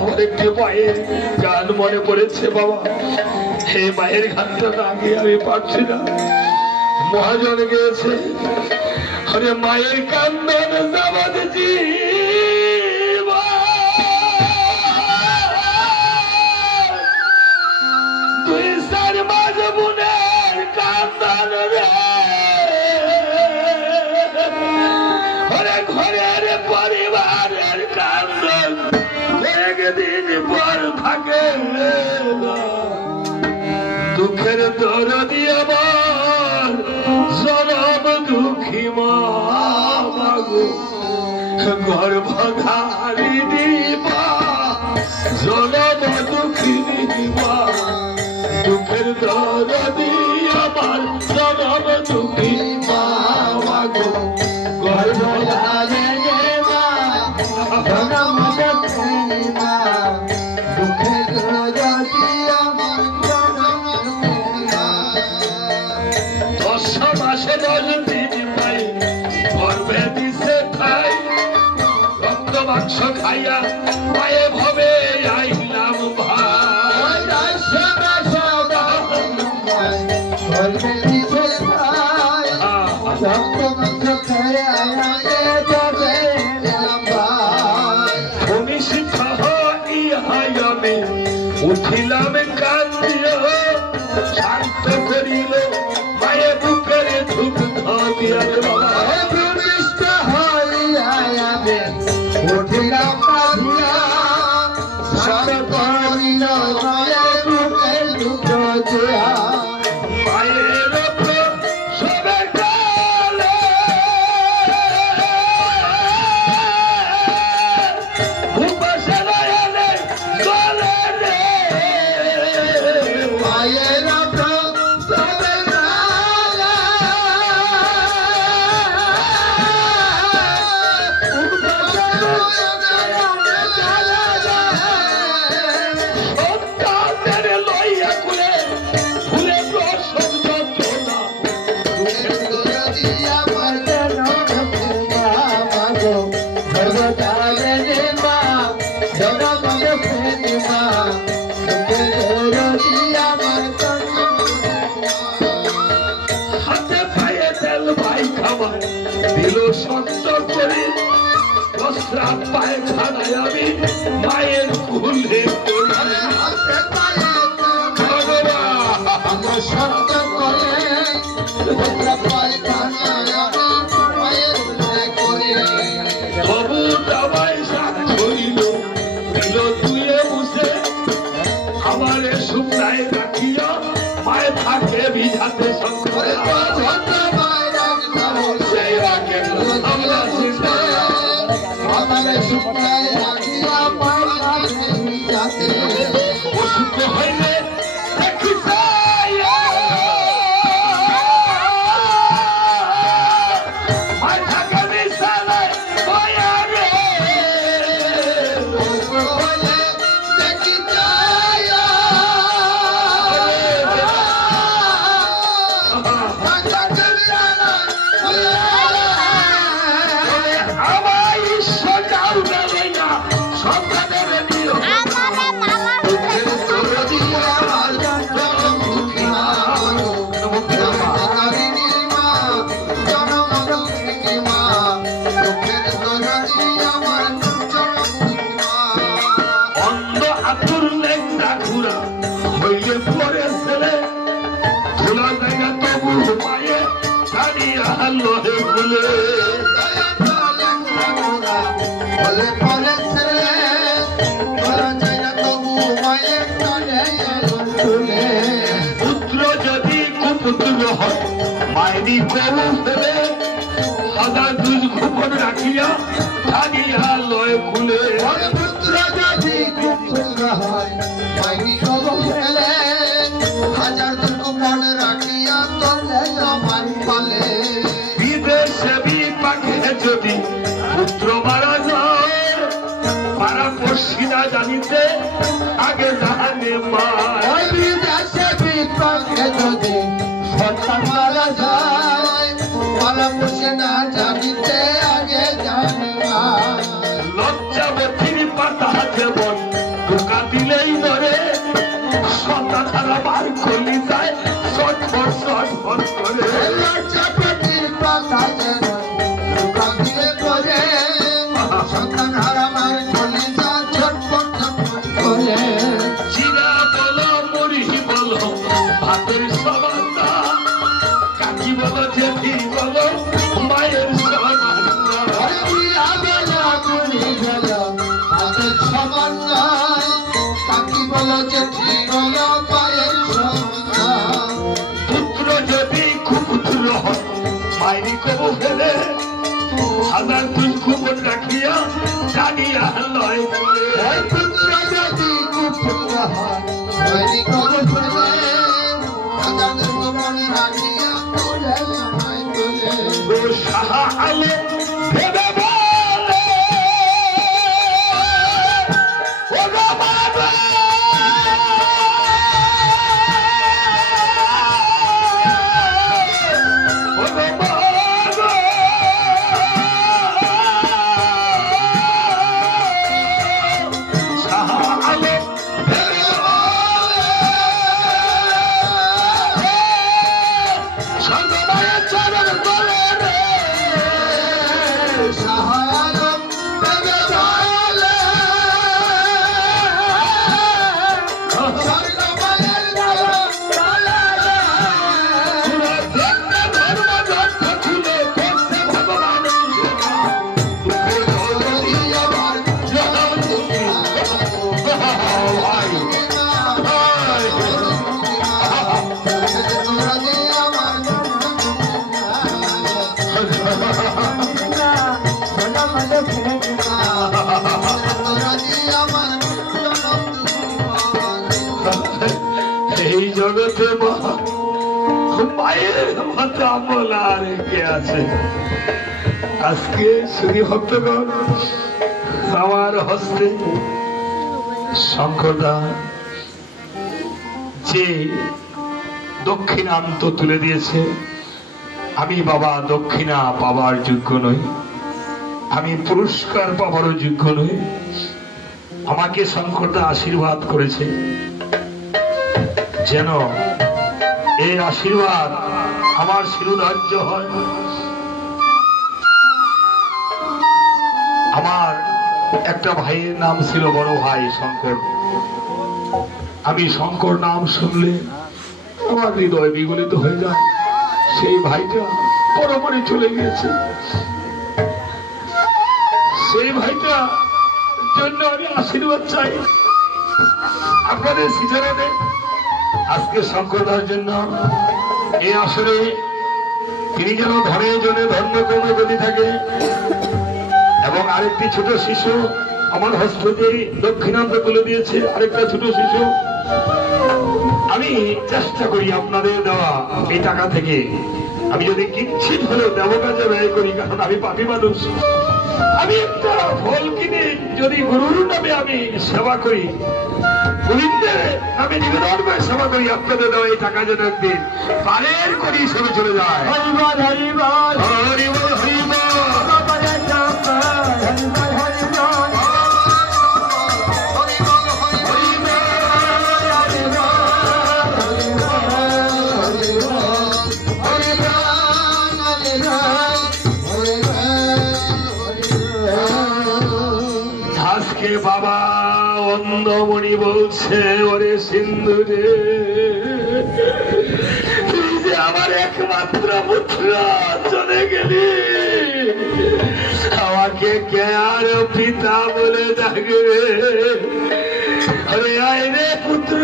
আমার একটি মায়ের গান মনে পড়েছে বাবা। হে মায়ের গানটা না গিয়ে আমি পারছি না। মহাজন গেছে, আরে মায়ের কান্দন যাবাদ দুই চার মাস বোনের কান্দন রে, ঘরের পরিবারের কান্দন একদিন পর থাকে। দুঃখের দরদি আমার জনম দুঃখী মা গো, গর্ভধারী দিবা জনম দুঃখী মা। দুঃখের দরদি আমার জনম দুঃখী মা গো, গর্ভধারী দিবা জনম দুঃখী মা। দুঃখের দরদি আমার জনম দুঃখী মা। 10 মাসে 10 দিন ভাই গর্ভে দিছে খাই, রক্ত মাংস খাইয়া পায়ে ভবে আইলাম ভাই। 10 মাসে 10 দিন গর্ভে দিছে খাই, রক্ত মাংস খাইয়া ভবে আইলাম ভাই। ভূমি শিক্ষা ইহাই আমি উঠিলাম কান্দিয়া, শান্ত করিল মায়ে বুকের ধূপ ধরিয়া বাবা। ভূমিষ্ঠ হইয়া আমি উঠিলাম কান্দিয়া, শান্ত করিল মায়ে বুকের ধূপ ধরিয়া। মায়ের সবে কালে ভূপাশে নয়নে চলে রে, মায়ের সবে কালে ভূপাশে নয়নে চলে রে। সন্তানের লইয়া কুলে ফুলে প্রসব যন্ত্রণা, দুঃখের দরদি আমার জনম দুঃখী মা গো, গর্ভধারিণী মা জনম দুঃখী মা। দুঃখের দরদি আমার জনম দুঃখী মা। হাতে পায়ে তেল ভাই খাবার দিল সন্ত করে, প্রস্রাব পায়খানায় আমি মায়ের কুলে পড়ি। হাতে পায়ে আমার সন্ত করে, প্রস্রাব পায়খানায় আমি মায়ের কুলে করি। তবু দাবাই সাত হইল দিল দুয়ে মুছে, আমারে শুকনায় রাখিয়া মায়ে থাকে ভিজাতে সংসারে। সেই রাখে আমরা আমারে শুকনায় রাখিয়া মায়ে থাকে ভিজাতে। অসুখ হইলে দেখি মায়ে থাকে বিছানায় বয়া রে, দেখি আমার ঈশ্বর যাও না সন্তানের দিও। দুঃখের দরদি আমার জনম দুঃখী মা গো, গর্ভধারিণী মা জনম দুঃখী মা। দুঃখের দরদি আমার জনম দুঃখী মা। অন্ধ আতুর লেঙ্গা ঘুরা হইলে পরে ছেলে, খোলা জায়গা তবু পায়ে দাঁড়িয়া লহে খুলে। বলে পরে ছেলে, খোলা জায়গা তবু মায়ে দাঁড়িয়া খুলে। পুত্র যদি কুপুত্র হয় মায়েরই কবু ফেলে, হাজার দুজ গোপন রাখিয়া দাঁড়িয়া লয়ে খুলে। পুত্র যদি কুপুত্র হয় মায়েরই কবু ফেলে, হাজার দুজ গোপন রাখিয়া তলে আমার পালে। বিদেশে বিপাকে যদি পুত্র মারা যায়, পারা পড়শিরা জানিতে আগে জানে মা। বিদেশে বিপাকে যদি সন্তান মারা যায়, পারা পড়শিরা জানিতে আগে জানে মা। লজ্জাবতীর পাতা যেমন ঢোকা দিলেই ধরে সন্তান হারা বার করলি যায় ছটফট ছটফট করে চাপাতির পাতা ঢোকা দিলে ধরে সন্তান হারা বার করলি যায় ছটফট ছটফট করে চিরা বলো মুড়ি বলো ভাতের সমান না কাকি বলো জেঠি বলো মায়ের সমান না পুত্র যদি কুপুত্র হয় মাইনি কবু ফেলে হাজার দুই কুপুর রাখিয়া জানিয়া লয় পুত্র যদি কুপুত্র হয় মাইনি কবু ফেলে হাজার দুই কুপুর রাখিয়া সাহা আলে ভেবে বলে ও বাবা এই জগতে মায়ের মতো আমল আর কে আছে আজকে শ্রী ভক্তগণ আমার হস্তে শঙ্করদা যে দক্ষিণান্ত তুলে দিয়েছে আমি বাবা দক্ষিণা পাবার যোগ্য নই আমি পুরস্কার পাবারও যোগ্য নই আমাকে শঙ্করদা আশীর্বাদ করেছে যেন এই আশীর্বাদ আমার শিরোধার্য হয় আমার একটা ভাইয়ের নাম ছিল বড় ভাই শঙ্কর আমি শঙ্কর নাম শুনলে আমার হৃদয় বিগলিত হয়ে যায় সেই ভাইটা পরপরে চলে গিয়েছে সেই ভাইটা জন্য আমি আশীর্বাদ চাই আপনাদের সিজনে আজকে শঙ্করদার জন্য এই আসরে তিনি যেন ধরে জনে ধন্য কোনো গতি থাকে এবং আরেকটি ছোট শিশু আমার হস্ত দিয়ে দক্ষিণান্ত তুলে দিয়েছে আরেকটা ছোট শিশু আমি চেষ্টা করি আপনাদের দেওয়া এই টাকা থেকে আমি যদি কিঞ্চিত হলেও দেবকাজে ব্যয় করি কারণ আমি পাপী মানুষ আমি একটা ফল কিনে যদি গুরুর নামে আমি সেবা করি গোবিন্দের নামে নিবেদন করে সেবা করি আপনাদের দেওয়া এই টাকা যেন একদিন পারের করি হিসেবে চলে যায় হরিবল হরিবল হরিবল হরিবল আজকে বাবা অন্ধমণি বলছে ওরে সিন্ধু রে তুই যে আমার একমাত্র পুত্র চলে গেলি আমাকে কে আর পিতা বলে ডাকবে আরে আয় রে পুত্র